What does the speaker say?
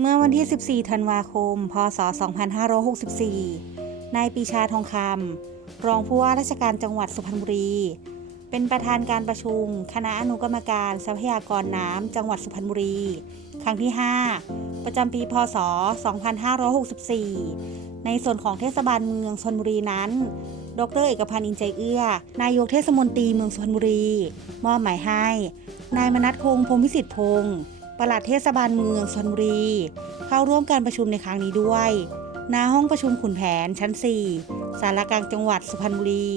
เมื่อวันที่ 14 ธันวาคม พศ 2564 นายปรีชาทองคำ รองผู้ว่าราชการจังหวัดสุพรรณบุรี เป็นประธานการประชุม คณะอนุกรรมการทรัพยากรน้ำจังหวัดสุพรรณบุรี ครั้งที่ 5 ประจำปี พศ 2564 ในส่วนของเทศบาลเมืองชนบุรีนั้น ดรเอกพันธ์อินใจเอื้อ นายกเทศมนตรีเมืองสุพรรณบุรี มอบหมายให้ นายมนัทพงษ์พรหมวิสิทธิพงศ์ ปลัดเทศบาลเมืองชนบุรี เข้าร่วมการประชุมในครั้งนี้ด้วยณห้องประชุมขุนแผนชั้น 4 สารกลางจังหวัดสุพรรณบุรี